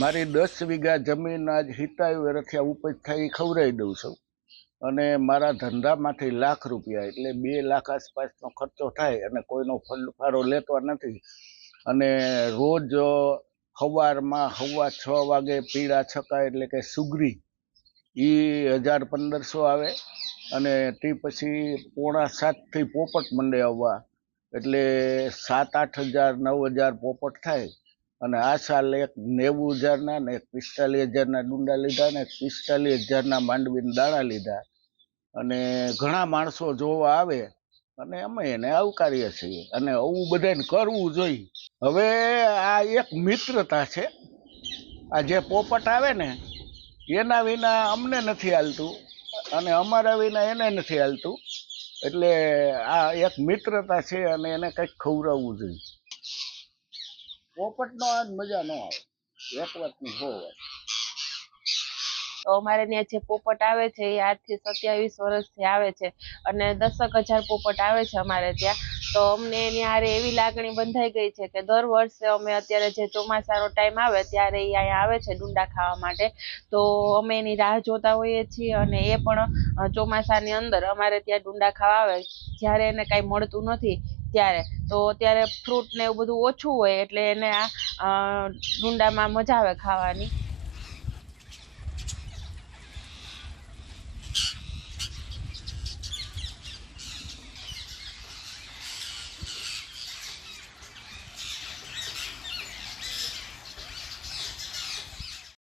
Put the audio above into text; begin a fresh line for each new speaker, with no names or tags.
મારી દસ વીઘા જમીન આજ હિતાયુ વેરથિયા ઉપજ થાય એ ખવડાવી દઉં છું. અને મારા ધંધામાંથી લાખ રૂપિયા, એટલે બે લાખ આસપાસનો ખર્ચો થાય અને કોઈનો ફાળો લેતો નથી. અને રોજ સવારમાં સવા છ વાગે પીળા છકા એટલે કે સુગરી એ હજાર પંદરસો આવે. અને તે પછી પોણા સાતથી પોપટ મંડે આવવા, એટલે સાત આઠ હજાર, નવ હજાર પોપટ થાય. અને આ સાલ એક નેવું હજારના ને એક પિસ્તાલીસ હજારના ડુંડા લીધા ને પિસ્તાલીસ હજારના માંડવીના દાણા લીધા. અને ઘણા માણસો જોવા આવે અને અમે એને આવકારીએ છીએ અને આવું બધાને કરવું જોઈએ. હવે આ એક મિત્રતા છે. આ જે પોપટ આવે ને, એના વિના અમને નથી હાલતું અને અમારા વિના એને નથી હાલતું. એટલે આ એક મિત્રતા છે અને એને કંઈક ખવડાવવું જોઈએ. પોપટનો આજ મજા ન આવે. એક વાતની હો વાત.
અમારે ત્યાં જે પોપટ આવે છે, એ આજથી સત્યાવીસ વર્ષથી આવે છે અને દસક હજાર પોપટ આવે છે અમારે ત્યાં. તો અમને એની હારે એવી લાગણી બંધાઈ ગઈ છે કે દર વર્ષે અમે અત્યારે જે ચોમાસાનો ટાઈમ આવે ત્યારે એ અહીંયા આવે છે ડુંડા ખાવા માટે. તો અમે એની રાહ જોતા હોઈએ છીએ અને એ પણ ચોમાસાની અંદર અમારે ત્યાં ડુંડા ખાવા આવે. જ્યારે એને કાંઈ મળતું નથી ત્યારે તો ત્યારે ફ્રૂટ ને એવું બધું ઓછું હોય એટલે એને આ ડુંડામાં મજા આવે ખાવાની.